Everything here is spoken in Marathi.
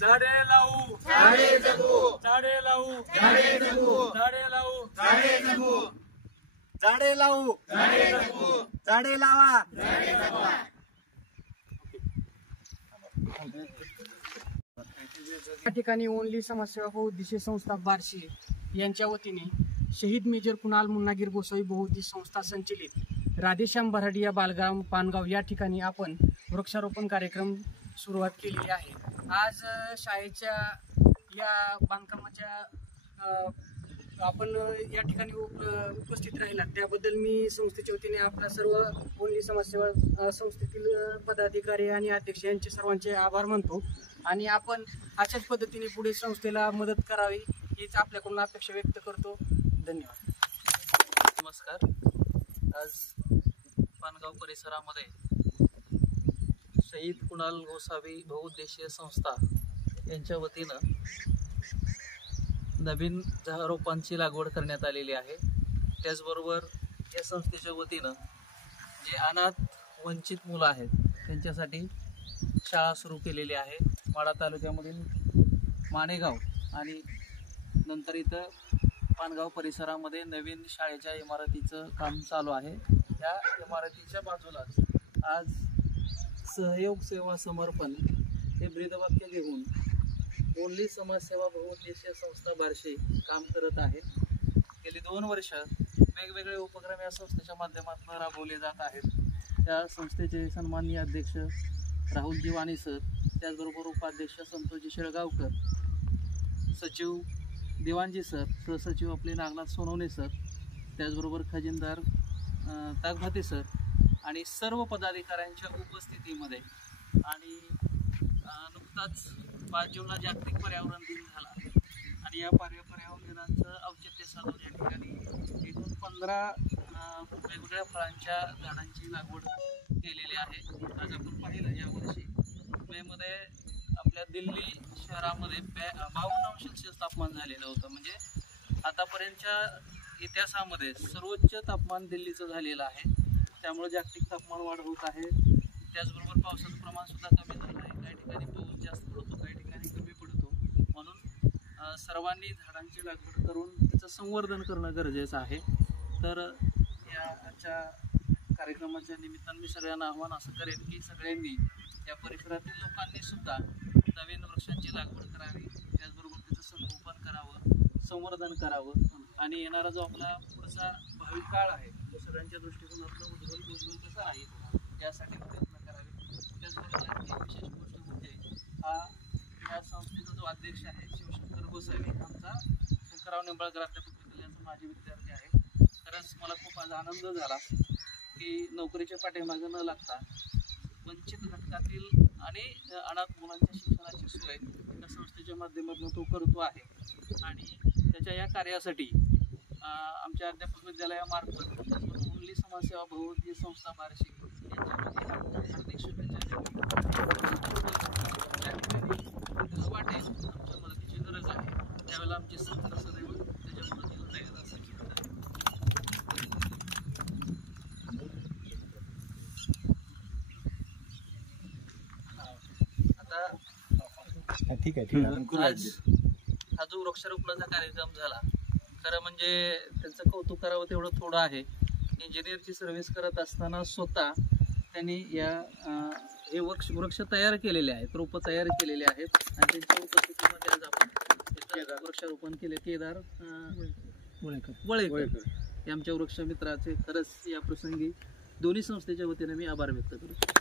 झाडे लावू, झाडे जगू, झाडे लावू, झाडे जगू, झाडे लावू, झाडे जगू, झाडे लावू, झाडे जगू, झाडे लावा. झाडे जगवा. या ठिकाणी ओनली समाजसेवा बहुउद्देशीय संस्था बार्शी यांच्या वतीने शहीद मेजर कुणाल मुन्नागिर गोसावी बहुउद्देशीय संस्था संचलित राधेश्याम भराडिया बालगाव पानगाव या ठिकाणी आपण वृक्षारोपण कार्यक्रम सुरुवात केलेली आहे. आज शाळेच्या या बांधकामाच्या आपण या ठिकाणी उपस्थित राहिलात त्याबद्दल मी संस्थेच्या वतीने आपल्या सर्व ओनली समाजसेवा संस्थेतील पदाधिकारी आणि अध्यक्ष यांचे सर्वांचे आभार मानतो आणि आपण अशाच पद्धतीने पुढे संस्थेला मदत करावी हीच आपल्याकडून अपेक्षा व्यक्त करतो. धन्यवाद. नमस्कार. आज पानगाव परिसरामध्ये शहीद कुणाल गोसावी बहुउद्देशीय संस्था यांच्या वतीनं नवीन रोपांची लागवड करण्यात आलेली आहे. त्याचबरोबर या संस्थेच्या वतीनं जे अनाथ वंचित मुलं आहेत त्यांच्यासाठी शाळा सुरू केलेली आहे. माढा तालुक्यामधील माणेगाव आणि नंतर इथं पानगाव परिसरामध्ये नवीन शाळेच्या इमारतीचं काम चालू आहे. या इमारतीच्या बाजूलाच आज सहयोग सेवा समर्पण हे ब्रीदवाक्य घेऊन ओनली समाजसेवा बहुउद्देशीय संस्था बार्शी काम करत आहे. गेली 2 वर्ष वेगवेगळे उपक्रम या संस्थेच्या माध्यमातून राबवले जात आहेत. त्या संस्थेचे सन्माननीय अध्यक्ष राहुलजी वाणी सर, त्याचबरोबर उपाध्यक्ष संतोषजी शेळगावकर, सचिव दिवाणजी सर, सहसचिव आपले नागनाथ सोनवणे सर, त्याचबरोबर खजिनदार तागभाते सर आणि सर्व पदाधिकाऱ्यांच्या उपस्थितीमध्ये आणि नुकताच 5 जूनला जागतिक पर्यावरण दिन झाला आणि या पर्यावरण दिनाचं औचित्य साधून या ठिकाणी एकूण 15 वेगवेगळ्या फळांच्या झाडांची लागवड केलेली आहे. आज आपण पाहिलं यावर्षी मेमध्ये आपल्या दिल्ली शहरामध्ये 52° तापमान झालेलं होतं. म्हणजे आतापर्यंतच्या इतिहासामध्ये सर्वोच्च तापमान दिल्लीचं झालेलं आहे. त्यामुळे जागतिक तापमान वाढ होत आहे. त्याचबरोबर पावसाचं प्रमाण सुद्धा कमी झालं आहे. काही ठिकाणी पाऊस जास्त पडतो, काही ठिकाणी कमी पडतो. म्हणून सर्वांनी झाडांची लागवड करून त्याचं संवर्धन करणं गरजेचं आहे. तर याच्या कार्यक्रमाच्या निमित्तानं मी सगळ्यांना आव्हान असं करेन की सगळ्यांनी या परिसरातील लोकांनी सुद्धा नवीन वृक्षांची लागवड करावी, त्याचबरोबर त्याचं संगोपन करावं, संवर्धन करावं आणि येणारा जो आपला पुढचा भावी काळ आहे तो सगळ्यांच्या दृष्टिकोनातून उज्ज्वल कसा आहे यासाठी प्रयत्न करावे. त्याचबरोबर एक विशेष गोष्ट म्हणजे या संस्थेचा जो अध्यक्ष आहे शिवशंकर गोसावी, आमचा शंकरराव निंबाळकर अध्यापक विद्यालयाचा माजी विद्यार्थी आहे. खरंच मला खूप आज आनंद झाला की नोकरीच्या पाठीमागे न लागता वंचित घटकातील आणि अनाथ मुलांच्या शिक्षणाची सोय या संस्थेच्या माध्यमातून तो करतो आहे आणि त्याच्या या कार्यासाठी आमच्या अध्यापक विद्यालयामार्फत ओनली समाजसेवा बहुउद्देशीय संस्था बार्शी यांच्यामध्ये हार्दिक शुभेच्छा. वाटेल आमच्या मदतीची गरज आहे त्यावेळेला आमची संस्था सदैव त्याच्या मदतीला तयार असेल. ठीक आहे. आज हा जो वृक्षारोपणाचा कार्यक्रम झाला, खरं म्हणजे त्यांचं कौतुक करावं तेवढं थोडं आहे. इंजिनियरची सर्व्हिस करत असताना स्वतः त्यांनी हे वृक्ष तयार केलेले आहेत, रोपं तयार केलेले आहेत आणि त्यांच्या उपस्थितीमध्ये आज आपण वृक्षारोपण केले. केदार वळेकर हे आमच्या वृक्ष मित्राचे खरंच या प्रसंगी दोन्ही संस्थेच्या वतीने मी आभार व्यक्त करतो.